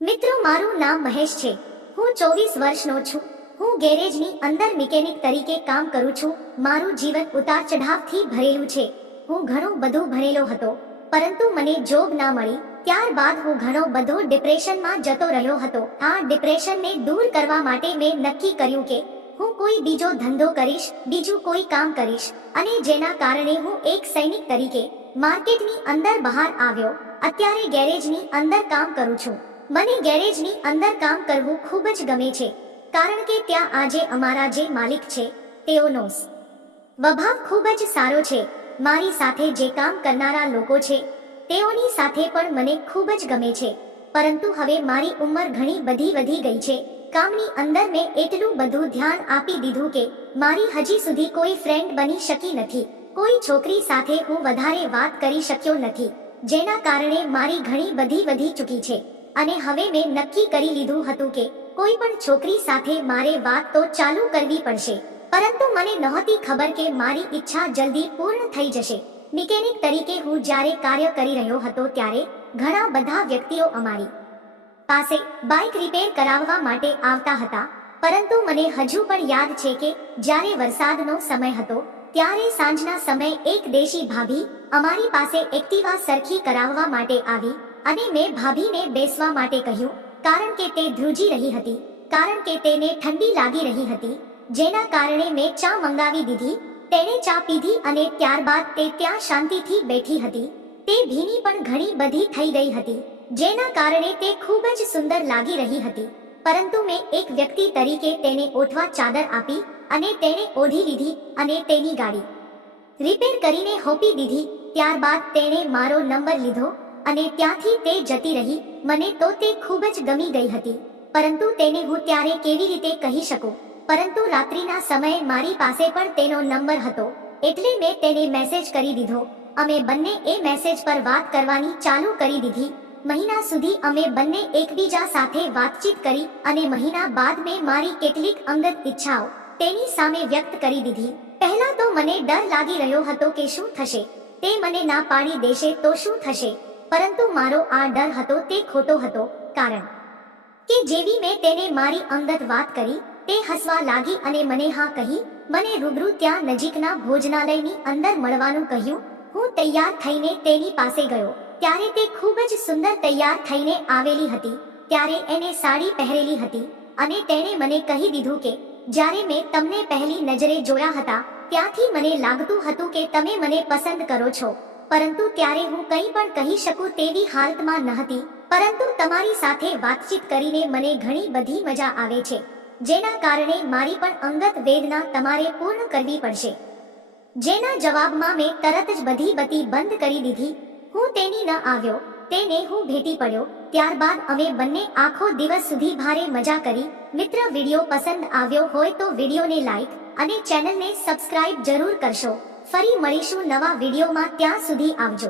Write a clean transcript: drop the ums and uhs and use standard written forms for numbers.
મિત્રો, મારું નામ મહેશ છે. હું 24 વર્ષનો છું. હું ગેરેજની અંદર મિકેનિક તરીકે કામ કરું છું. મારું જીવન ઉતાર ચઢાવથી ભરેલું છે. હું ઘણું બધું ભણેલો હતો, પરંતુ મને જોબ ના મળી. ત્યારબાદ હું ઘણો બધો ડિપ્રેશનમાં જતો રહ્યો હતો. આ ડિપ્રેશનને દૂર કરવા માટે મેં નક્કી કર્યું કે હું કોઈ બીજો ધંધો કરીશ, બીજું કોઈ કામ કરીશ, અને જેના કારણે હું એક સૈનિક તરીકે માર્કેટની અંદર બહાર આવ્યો. અત્યારે ગેરેજની અંદર કામ કરું છું. મને ગેરેજની અંદર કામ કરવું ખૂબ જ ગમે છે, કારણ કે ત્યાં આજે અમારા જે માલિક છે તેઓનો સ્વભાવ ખૂબ જ સારો છે. મારી સાથે જે કામ કરનારા લોકો છે તેઓની સાથે પણ મને ખૂબ જ ગમે છે. પરંતુ હવે મારી ઉંમર ઘણી બધી વધી ગઈ છે. કામની અંદર મેં એટલું બધું ધ્યાન આપી દીધું કે મારી હજી સુધી કોઈ ફ્રેન્ડ બની શકી નથી. કોઈ છોકરી સાથે હું વધારે વાત કરી શક્યો નથી, જેના કારણે મારી ઘણી બધી વધી ચૂકી છે. અને હવે મેં નક્કી કરી લીધું હતું કે કોઈ પણ છોકરી સાથે મારે વાત તો ચાલુ કરવી પડશે. પરંતુ મને નહોતી ખબર કે મારી ઈચ્છા જલ્દી પૂર્ણ થઈ જશે. મિકેનિક તરીકે હું જ્યારે કાર્ય કરી રહ્યો હતો ત્યારે ઘણા બધા વ્યક્તિઓ અમારી પાસે બાઇક રિપેર કરાવવા માટે આવતા હતા. પરંતુ મને હજુ પણ યાદ છે કે જ્યારે વરસાદનો સમય હતો ત્યારે સાંજના સમયે એક દેશી ભાભી અમારી પાસે એક્ટિવા સરખી કરાવવા માટે આવી, અને મેં ભાભીને બેસવા માટે કહ્યું, કારણ કે તે ધ્રુજી રહી હતી, કારણ કે તેને ઠંડી લાગી રહી હતી. જેના કારણે મેં ચા મંગાવી દીધી. તેણે ચા પીધી અને ત્યારબાદ તે ત્યાં શાંતિથી બેઠી હતી. તે ભીની પણ ઘણી બધી થઈ ગઈ હતી, જેના કારણે તે ખૂબ જ સુંદર લાગી રહી હતી. પરંતુ મેં એક વ્યક્તિ તરીકે તેને ઓઠવા ચાદર આપી અને તેણે ઓઢી લીધી અને તેની ગાડી રિપેર કરીને હોપી દીધી. ત્યારબાદ તેણે મારો નંબર લીધો અને ત્યાંથી તે જતી રહી. મને તો તે ખૂબ જ ગમી ગઈ હતી, પરંતુ તેને હું ત્યારે કેવી રીતે કહી શકું. પરંતુ રાત્રિના સમયે મારી પાસે પણ તેનો નંબર હતો, એટલે મેં તેને મેસેજ કરી દીધો. અમે બંને એ મેસેજ પર વાત કરવાની ચાલુ કરી દીધી. મહિના સુધી અમે બંને એકબીજા સાથે વાતચીત કરી અને મહિના બાદ મેં મારી કેટલીક અંગત ઈચ્છાઓ તેની સામે વ્યક્ત કરી દીધી. પહેલા તો મને ડર લાગી રહ્યો હતો કે શું થશે, તે મને ના પાડી દેશે તો શું થશે. પરંતુ મારો આ ડર હતો તે ખોટો હતો, કારણ કે જેવી મેં તેને મારી અંગત વાત કરી, તે હસવા લાગી અને મને હા કહી. મને રૂબરૂ ત્યાં નજીકના ભોજનાલયની અંદર મળવાનું કહ્યું. હું તૈયાર થઈને તેની પાસે ગયો ત્યારે તે ખૂબ જ સુંદર તૈયાર થઈને આવેલી હતી. ત્યારે એને સાડી પહેરેલી હતી અને તેણે મને કહી દીધું કે જ્યારે મેં તમને પહેલી નજરે જોયા હતા ત્યાંથી મને લાગતું હતું કે તમે મને પસંદ કરો છો. પરંતુ ત્યારે હું કંઈ પણ કહી શકું તેવી હાલતમાં નહોતી. પરંતુ તમારી સાથે વાતચીત કરીને મને ઘણી બધી મજા આવે છે, જેના કારણે મારી પણ અંગત વેદના તમારે પૂર્ણ કરવી પડશે. જેના જવાબમાં મેં તરત જ બધી બત્તી બંધ કરી દીધી. હું તેની ન આવ્યો, તેને હું ભેટી પડ્યો. ત્યારબાદ અમે બંને આખો દિવસ સુધી ભારે મજા કરી. મિત્ર, વિડીયો પસંદ આવ્યો હોય તો વિડીયોને લાઈક અને ચેનલને સબસ્ક્રાઇબ જરૂર કરશો. ફરી મળીશું નવા વિડીયોમાં. ત્યાં સુધી આવજો.